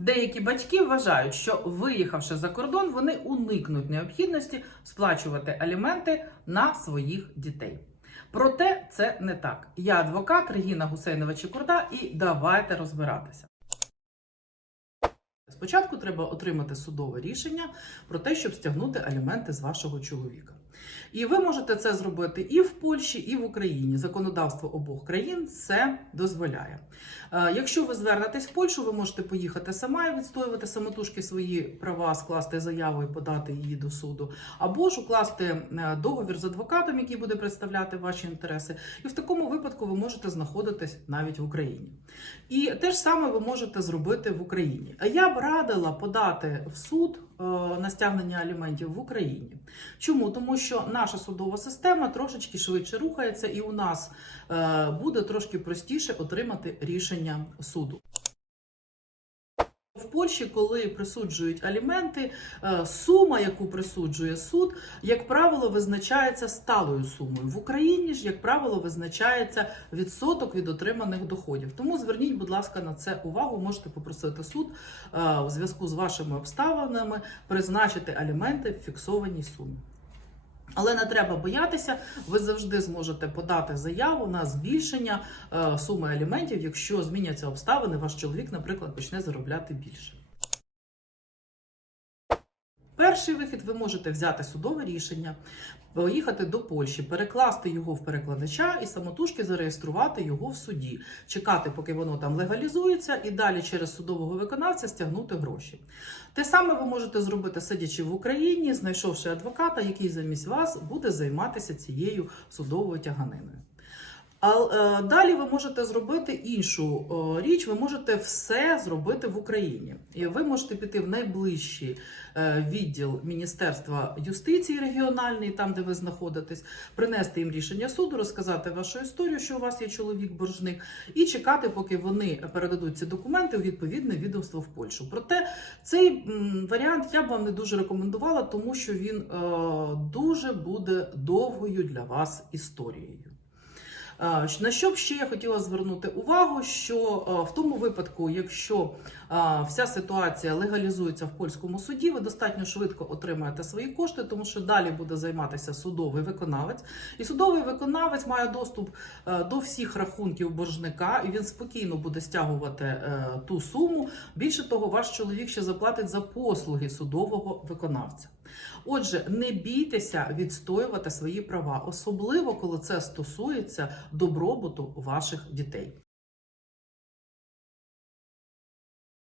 Деякі батьки вважають, що виїхавши за кордон, вони уникнуть необхідності сплачувати аліменти на своїх дітей. Проте це не так. Я адвокат Регіна Гусейнова Чекурда, і давайте розбиратися. Спочатку треба отримати судове рішення про те, щоб стягнути аліменти з вашого чоловіка. І ви можете це зробити і в Польщі, і в Україні. Законодавство обох країн це дозволяє. Е, Якщо ви звернетесь в Польщу, ви можете поїхати сама і відстоювати самотужки свої права, скласти заяву і подати її до суду, або ж укласти е, договір з адвокатом, який буде представляти ваші інтереси. І в такому випадку ви можете знаходитись навіть в Україні. І те ж саме ви можете зробити в Україні. Я б радила подати в суд на стягнення аліментів в Україні. Чому? Тому що наша судова система трошечки швидше рухається, і у нас е, буде трошки простіше отримати рішення суду. В Польщі, коли присуджують аліменти, е, сума, яку присуджує суд, як правило, визначається сталою сумою. В Україні ж, як правило, визначається відсоток від отриманих доходів. Тому зверніть, будь ласка, на це увагу. Можете попросити суд е, у зв'язку з вашими обставинами призначити аліменти в фіксованій сумі. Але не треба боятися, ви завжди зможете подати заяву на збільшення е, суми аліментів, якщо зміняться обставини, ваш чоловік, наприклад, почне заробляти більше. Перший вихід ви можете взяти судове рішення, поїхати до Польщі, перекласти його в перекладача і самотужки зареєструвати його в суді, чекати, поки воно там легалізується, і далі через судового виконавця стягнути гроші. Те саме ви можете зробити, сидячи в Україні, знайшовши адвоката, який замість вас буде займатися цією судовою тяганиною. А е, далі ви можете зробити іншу е, річ. Ви можете все зробити в Україні, і ви можете піти в найближчий е, відділ Міністерства юстиції регіональний, там де ви знаходитесь, принести їм рішення суду, розказати вашу історію, що у вас є чоловік боржник, і чекати, поки вони передадуть ці документи у відповідне відомство в Польщу. Проте цей варіант я б вам не дуже рекомендувала, тому що він дуже буде довгою для вас історією. Е, На що б ще я хотіла звернути увагу, що е, в тому випадку, якщо е, вся ситуація легалізується в польському суді, ви достатньо швидко отримаєте свої кошти, тому що далі буде займатися судовий виконавець, і судовий виконавець має доступ до всіх рахунків боржника, і він спокійно буде стягувати ту суму. Більше того, ваш чоловік ще заплатить за послуги судового виконавця. Отже, не бійтеся відстоювати свої права, особливо коли це стосується добробуту ваших дітей.